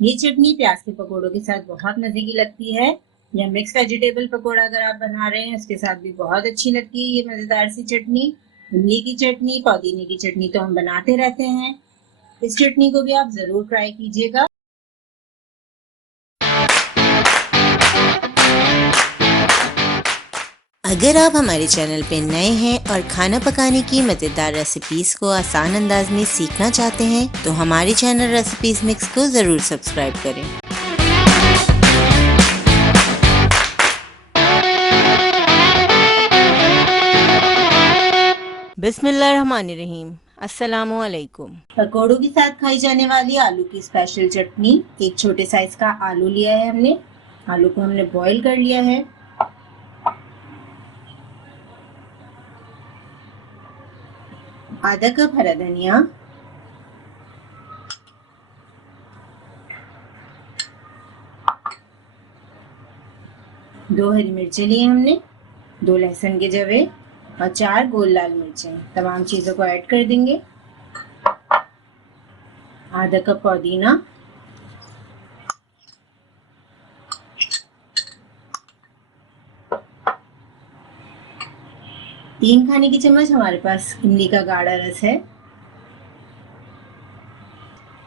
ये चटनी प्याज के पकौड़ों के साथ बहुत मजे की लगती है, या मिक्स वेजिटेबल पकौड़ा अगर आप बना रहे हैं उसके साथ भी बहुत अच्छी लगती है ये मजेदार सी चटनी। इमली की चटनी, पुदीने की चटनी तो हम बनाते रहते हैं, इस चटनी को भी आप जरूर ट्राई कीजिएगा। अगर आप हमारे चैनल पे नए हैं और खाना पकाने की मज़ेदार रेसिपीज़ को आसान अंदाज में सीखना चाहते हैं तो हमारे चैनल रेसिपीज़ मिक्स को ज़रूर सब्सक्राइब करें। बिस्मिल्लाहिर्रहमानिर्रहीम। अस्सलामु अलैकुम। पकौड़ों के साथ खाई जाने वाली आलू की स्पेशल चटनी। एक छोटे साइज का आलू लिया है हमने, आलू को हमने बॉईल कर लिया है। आधा कप हरा धनिया, दो हरी मिर्चें लिए हमने, दो लहसुन के जवे और 4 गोल लाल मिर्चें। तमाम चीजों को ऐड कर देंगे। आधा कप पुदीना, तीन खाने की चम्मच हमारे पास इमली का गाढ़ा रस है,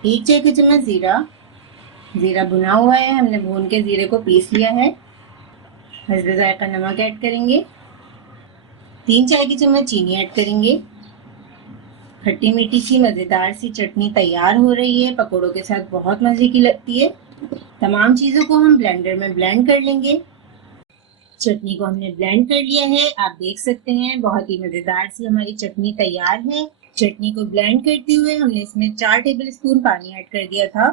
1 चाय की चम्मच जीरा, जीरा भुना हुआ है, हमने भून के जीरे को पीस लिया है। हस्बे जायका नमक ऐड करेंगे, 3 चाय की चम्मच चीनी ऐड करेंगे। खट्टी मीठी सी मजेदार सी चटनी तैयार हो रही है, पकौड़ों के साथ बहुत मजे की लगती है। तमाम चीजों को हम ब्लेंडर में ब्लेंड कर लेंगे। चटनी को हमने ब्लेंड कर लिया है, आप देख सकते हैं बहुत ही मजेदार सी हमारी चटनी तैयार है। चटनी को ब्लेंड करते हुए हमने इसमें 4 टेबलस्पून पानी ऐड कर दिया था।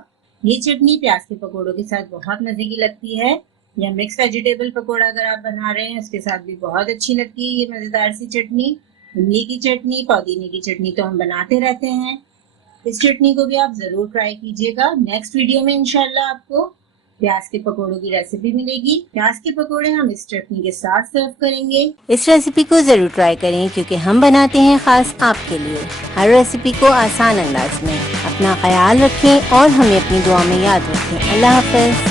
ये चटनी प्याज के पकौड़ों के साथ बहुत मजे की लगती है, या मिक्स वेजिटेबल पकौड़ा अगर आप बना रहे हैं उसके साथ भी बहुत अच्छी लगती है ये मजेदार सी चटनी। इमली की चटनी, पुदीने की चटनी तो हम बनाते रहते हैं, इस चटनी को भी आप जरूर ट्राई कीजिएगा। नेक्स्ट वीडियो में इंशाल्लाह आपको प्याज के पकौड़ों की रेसिपी मिलेगी। प्याज के पकौड़े हम इस चटनी के साथ सर्व करेंगे। इस रेसिपी को ज़रूर ट्राई करें क्योंकि हम बनाते हैं ख़ास आपके लिए हर रेसिपी को आसान अंदाज में। अपना ख्याल रखें और हमें अपनी दुआ में याद रखें। अल्लाह हाफ़िज़।